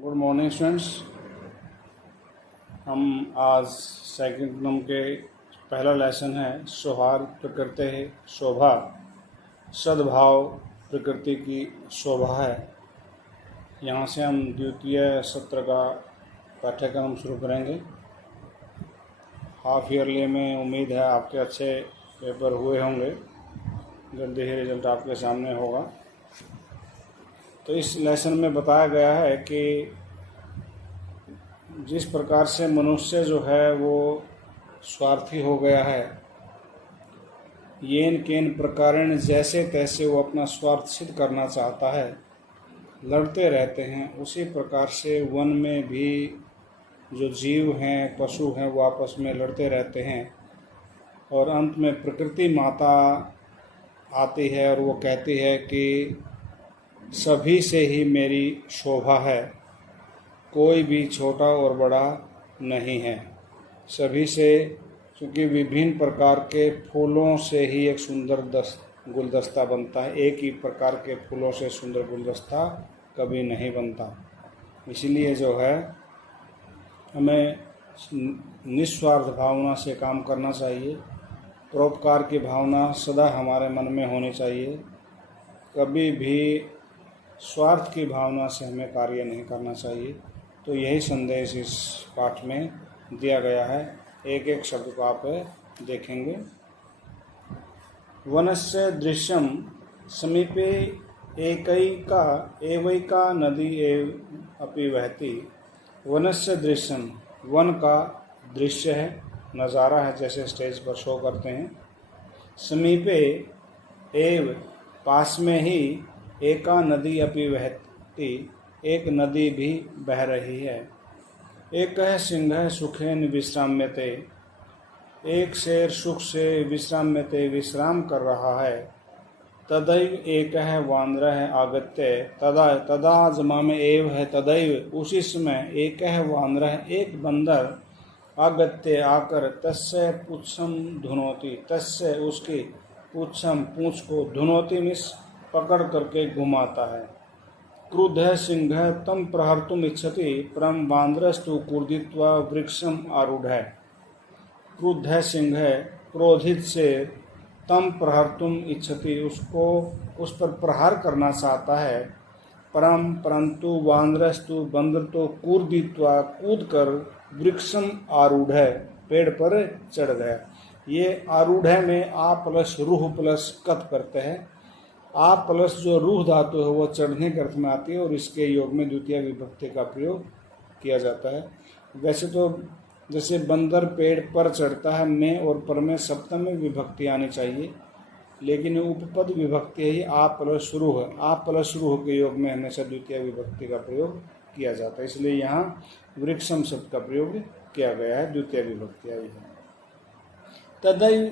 Good morning students. हम आज second term के पहला लेसन है सौहार्द प्रकृति है शोभा, सद्भाव प्रकृति की शोभा है। यहाँ से हम द्वितीय सत्र का पाठ्यक्रम शुरू करेंगे। हाफ ईयरली में उम्मीद है आपके अच्छे पेपर हुए होंगे, जल्दी ही रिजल्ट आपके सामने होगा। तो इस लेसन में बताया गया है कि जिस प्रकार से मनुष्य जो है वो स्वार्थी हो गया है, येन केन प्रकारेण जैसे तैसे वो अपना स्वार्थ सिद्ध करना चाहता है, लड़ते रहते हैं। उसी प्रकार से वन में भी जो जीव हैं, पशु हैं, वो आपस में लड़ते रहते हैं और अंत में प्रकृति माता आती है और वो कहती है कि सभी से ही मेरी शोभा है, कोई भी छोटा और बड़ा नहीं है। सभी से, क्योंकि विभिन्न प्रकार के फूलों से ही एक सुंदर गुलदस्ता बनता है। एक ही प्रकार के फूलों से सुंदर गुलदस्ता कभी नहीं बनता। इसलिए जो है हमें निस्वार्थ भावना से काम करना चाहिए। परोपकार की भावना सदा हमारे मन में होनी चाहिए। कभी भी स्वार्थ की भावना से हमें कार्य नहीं करना चाहिए। तो यही संदेश इस पाठ में दिया गया है। एक एक शब्द को आप देखेंगे। वनस्य दृश्यम समीपे एवैका नदी एव अपि वहति। वनस्य दृश्यम, वन का दृश्य है, नज़ारा है, जैसे स्टेज पर शो करते हैं। समीपे एव, पास में ही, एका नदी अपि वहति, एक नदी भी बह रही है। एक सिंह सुखेन विश्राम्यते, एक शेर सुख से विश्राम्यते, विश्राम कर रहा है। तदैव एक वानरः आगत्य, तदा जमा में एव है तदैव, उसी समय एक वानरः, एक बंदर, आगत्य आकर, तस्य पुच्छम धुनोति, तस्य उसकी, पुच्छम पूंछ को, धुनोति मिस पकड़ करके घुमाता है। क्रुद्ध सिंह तम प्रहर्तुम इच्छति, परम बांद्रस्तु कूर्दित्वा वृक्षम आरूढ़ है। क्रुद्ध सिंह, क्रोधित से, तम प्रहर्तुम इच्छति, उसको उस पर प्रहार करना चाहता है। परंतु बांद्रस्तु, बंदर तो, कूर्दित्वा कूद कर, वृक्षम आरूढ़ है, पेड़ पर चढ़ गया। ये आरूढ़ में आ प्लस रूह प्लस कत करते हैं। आ प्लस जो रूह धातु है वो चढ़ने के अर्थ में आती है और इसके योग में द्वितीय विभक्ति का प्रयोग किया जाता है। वैसे तो जैसे बंदर पेड़ पर चढ़ता है, में और पर में सप्तम में विभक्ति आनी चाहिए, लेकिन उपपद विभक्ति है आ प्लस रूह। आ प्लस रूह के योग में हमेशा द्वितीय विभक्ति का प्रयोग किया जाता है, इसलिए यहाँ वृक्षम शब्द का प्रयोग किया गया है, द्वितीय विभक्ति आई है। तदैव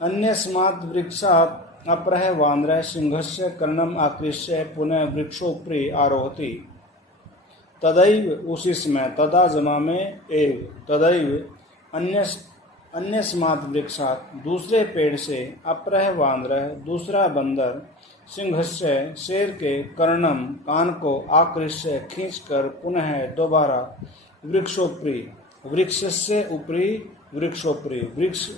अन्यस्मात् वृक्षात् अपरः वानरः सिंहस्य कर्णम आकृष्य पुनः वृक्षोपरि आरोहति। तदैव, उसी समय, तदा जमा में एव, तदैव अन्यस्मात् वृक्षात्, दूसरे पेड़ से, अपरः वानरः, दूसरा बंदर, सिंहस्य, शेर के, कर्णम, कान को, आकृष्य, खींचकर, पुनः, दोबारा, वृक्षोपरि, वृक्ष से ऊपरी, वृक्षोपरि, वृक्ष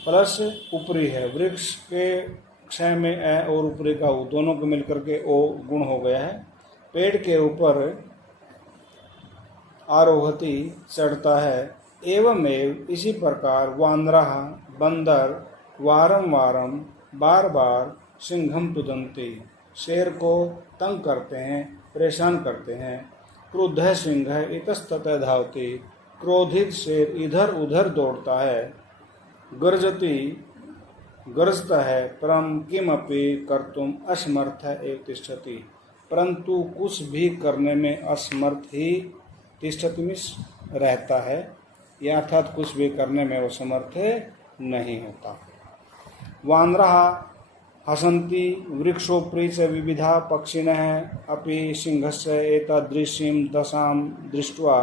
प्लस ऊपरी है। वृक्ष के क्षय में ए और ऊपरी का ऊ, दोनों को मिलकर के ओ गुण हो गया है। पेड़ के ऊपर आरोहति, चढ़ता है। एवं इसी प्रकार वानरः, बंदर, वारम वारम, बार बार, सिंहम तुदंती, शेर को तंग करते हैं, परेशान करते हैं। क्रुद्ध सिंह इतस्ततः धावति, क्रोधित शेर इधर उधर दौड़ता है। गर्जती, गरजता है। परम किमपि कर्तुम असमर्थ एव तिष्ठति, परंतु कुछ भी करने में असमर्थ ही तिष्ठति मिस रहता है, या अर्थात कुछ भी करने में वो समर्थ नहीं होता। वानरः हसन्ति वृक्षोपरि च विविधा पक्षिणः अपि सिंहस्य एतादृशीं दशां दृष्ट्वा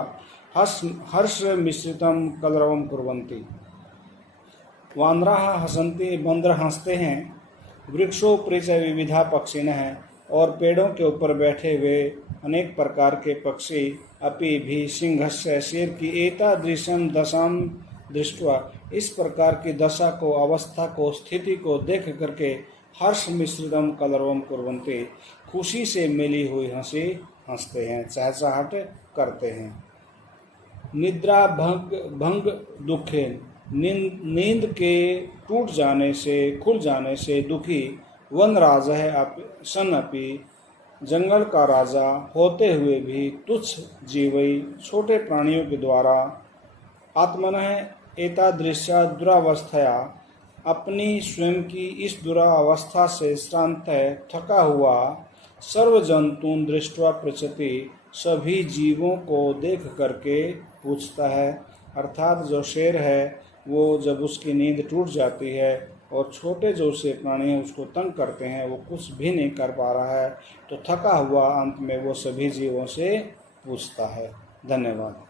हर्ष मिश्रितं कलरवं कुर्वन्ति। वानरः हसन्ति, बंदर हंसते हैं। वृक्षोपरि च विविधा पक्षिणः, और पेड़ों के ऊपर बैठे हुए अनेक प्रकार के पक्षी अपि भी सिंहस्य शेर की एतादृशं दशां दृष्ट्वा इस प्रकार की दशा को, अवस्था को, स्थिति को देख करके हर्ष मिश्रितम कलरवम कुर्वन्ते खुशी से मिली हुई हंसी हंसते हैं, चहचहाट करते हैं। निद्रा भंग दुखे, नींद के टूट जाने से, खुल जाने से दुखी वन राजा है सन अपि, जंगल का राजा होते हुए भी तुच्छ जीवई छोटे प्राणियों के द्वारा आत्मनः एतादृशा दुरावस्थया अपनी स्वयं की इस दुरावस्था से श्रांत है थका हुआ सर्व जंतुन दृष्टवा पृच्छति सभी जीवों को देख करके पूछता है। अर्थात जो शेर है वो जब उसकी नींद टूट जाती है और छोटे जो से प्राणी हैं उसको तंग करते हैं, वो कुछ भी नहीं कर पा रहा है, तो थका हुआ अंत में वो सभी जीवों से पूछता है। धन्यवाद।